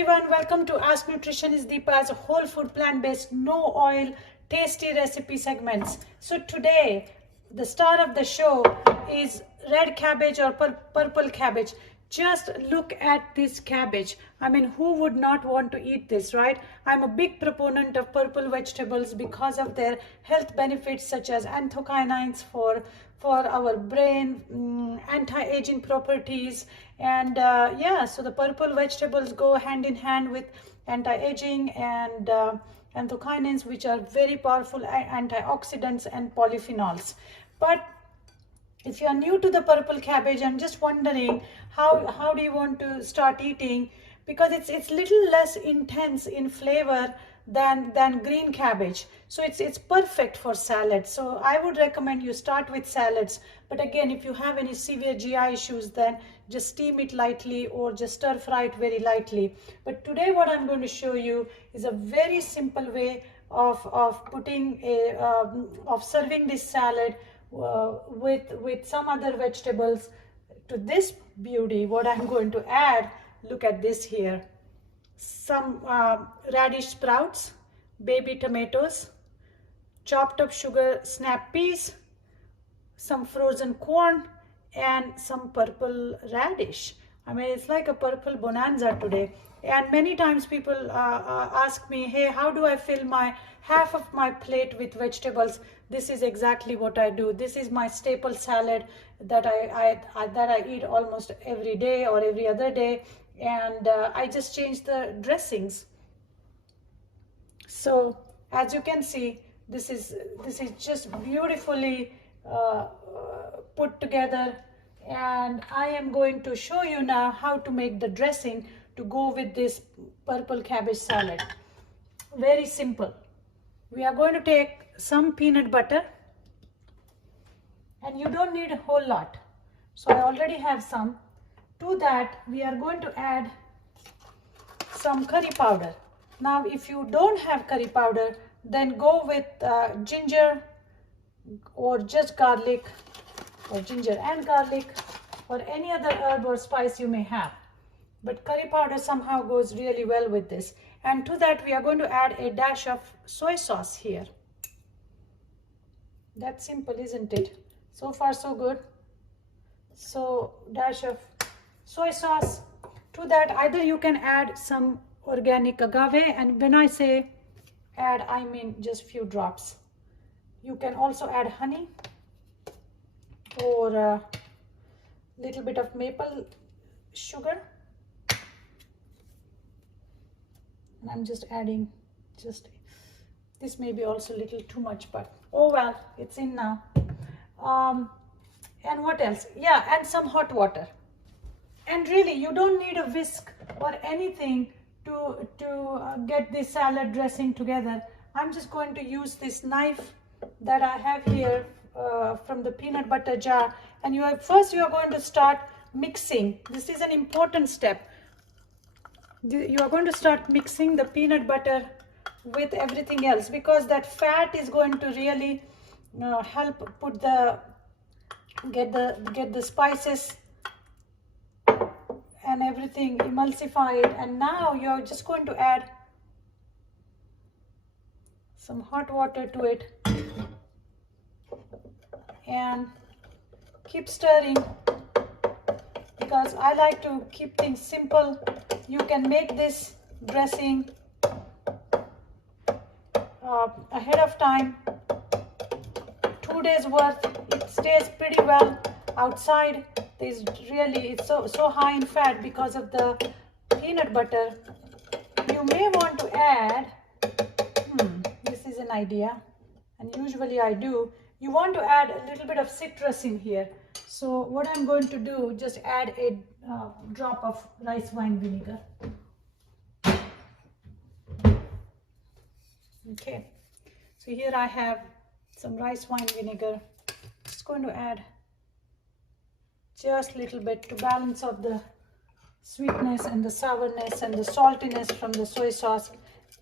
everyone, welcome to Ask Nutrition is Deepa's whole food plant-based no oil tasty recipe segments. So today the star of the show is red cabbage or purple cabbage. Just look at this cabbage. I mean, who would not want to eat this, right? I'm a big proponent of purple vegetables because of their health benefits such as anthocyanins for our brain, anti-aging properties, and yeah, so the purple vegetables go hand in hand with anti-aging and anthocyanins, which are very powerful antioxidants and polyphenols. But if you are new to the purple cabbage, I'm just wondering how do you want to start eating, because it's little less intense in flavor than green cabbage. So it's perfect for salad. So I would recommend you start with salads. But again, if you have any severe GI issues, then just steam it lightly or just stir fry it very lightly. But today what I'm going to show you is a very simple way of putting a of serving this salad with some other vegetables. To this beauty, what I'm going to add, look at this here, some radish sprouts, baby tomatoes, chopped up sugar snap peas, some frozen corn, and some purple radish. I mean, it's like a purple bonanza today. And many times people ask me, hey, how do I fill my half of my plate with vegetables? This is exactly what I do. This is my staple salad that I eat almost every day or every other day, and I just change the dressings. So as you can see, this is just beautifully put together, and I am going to show you now how to make the dressing to go with this purple cabbage salad. Very simple. We are going to take some peanut butter, and you don't need a whole lot, so I already have some. To that we are going to add some curry powder. Now if you don't have curry powder, then go with ginger or just garlic, or ginger and garlic, or any other herb or spice you may have. But curry powder somehow goes really well with this. And to that we are going to add a dash of soy sauce here. That's simple, isn't it? So far so good. So dash of soy sauce. To that, either you can add some organic agave, and when I say add, I mean just few drops. You can also add honey or a little bit of maple sugar. And I'm just adding this may be also a little too much, but oh well, it's in now. And what else? Yeah, and some hot water. And really, you don't need a whisk or anything to get this salad dressing together. I'm just going to use this knife that I have here from the peanut butter jar. And first you are going to start mixing. This is an important step. You are going to start mixing the peanut butter with everything else, because that fat is going to really help get the spices and everything emulsified. And now you're just going to add some hot water to it and keep stirring, because I like to keep things simple. You can make this dressing ahead of time, 2 days worth. It stays pretty well outside. It's so high in fat because of the peanut butter. You may want to add, this is an idea, and usually I do, you want to add a little bit of citrus in here. So what I'm going to do, just add a drop of rice wine vinegar. Okay, so here I have some rice wine vinegar. Just going to add just a little bit to balance out the sweetness and the sourness and the saltiness from the soy sauce,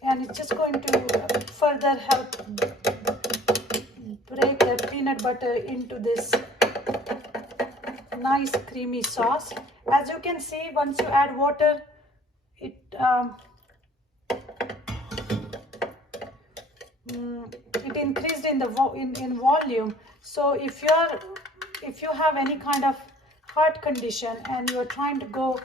and it's just going to further help break the peanut butter into this nice creamy sauce. As you can see, once you add water, it it increased in the in volume. So if you have any kind of heart condition and you're trying to go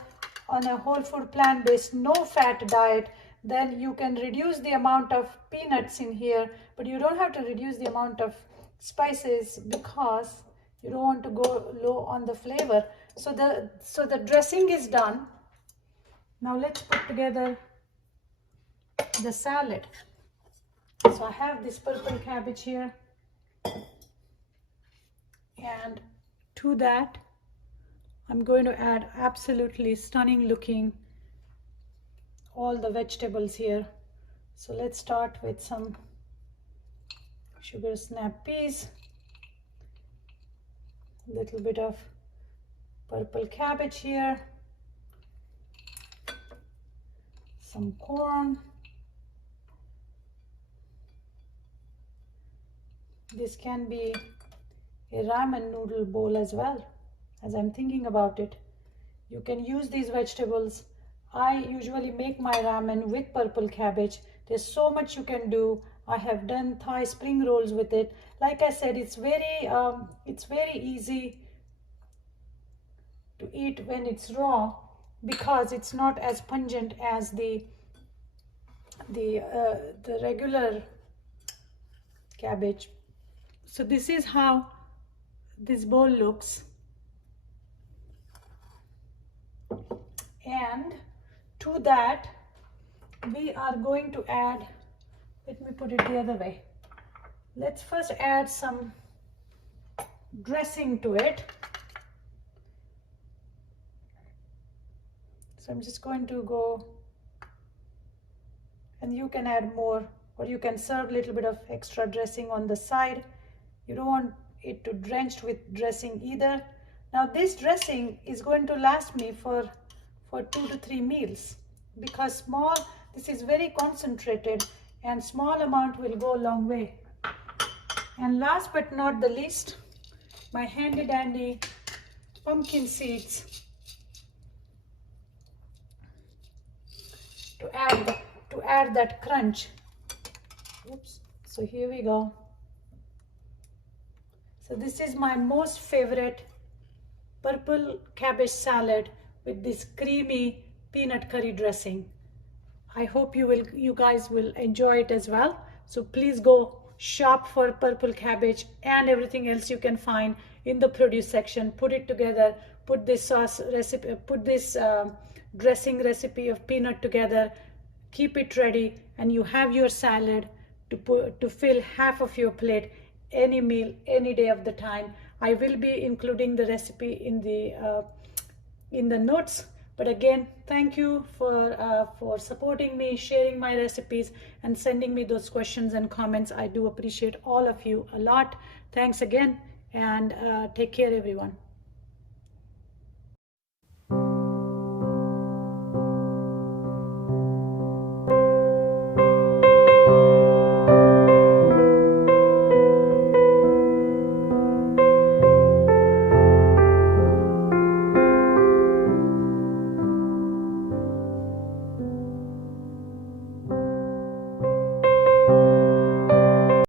on a whole food plant-based no fat diet, then you can reduce the amount of peanuts in here, but you don't have to reduce the amount of spices because you don't want to go low on the flavor. So the dressing is done. Now let's put together the salad. So I have this purple cabbage here, and to that I'm going to add absolutely stunning looking all the vegetables here. So let's start with some sugar snap peas, a little bit of purple cabbage here, some corn. This can be a ramen noodle bowl as well, as I'm thinking about it. You can use these vegetables. I usually make my ramen with purple cabbage. There's so much you can do. I have done Thai spring rolls with it. Like I said, it's very easy to eat when it's raw because it's not as pungent as the regular cabbage. So this is how this bowl looks. And to that we are going to add, let me put it the other way. Let's first add some dressing to it. So I'm just going to go, and you can add more, or you can serve a little bit of extra dressing on the side. You don't want it to drenched with dressing either. Now this dressing is going to last me for 2 to 3 meals because this is very concentrated and small amount will go a long way. And last but not the least, my handy dandy pumpkin seeds to add that crunch. Oops. So here we go. So this is my most favorite purple cabbage salad with this creamy peanut curry dressing. I hope you guys will enjoy it as well. So please go shop for purple cabbage and everything else you can find in the produce section. Put it together, put this sauce recipe, put this dressing recipe of peanut together, keep it ready, and you have your salad to fill half of your plate any meal, any day of the time. I will be including the recipe in the notes. But again, thank you for supporting me, sharing my recipes, and sending me those questions and comments. I do appreciate all of you a lot. Thanks again, and take care, everyone.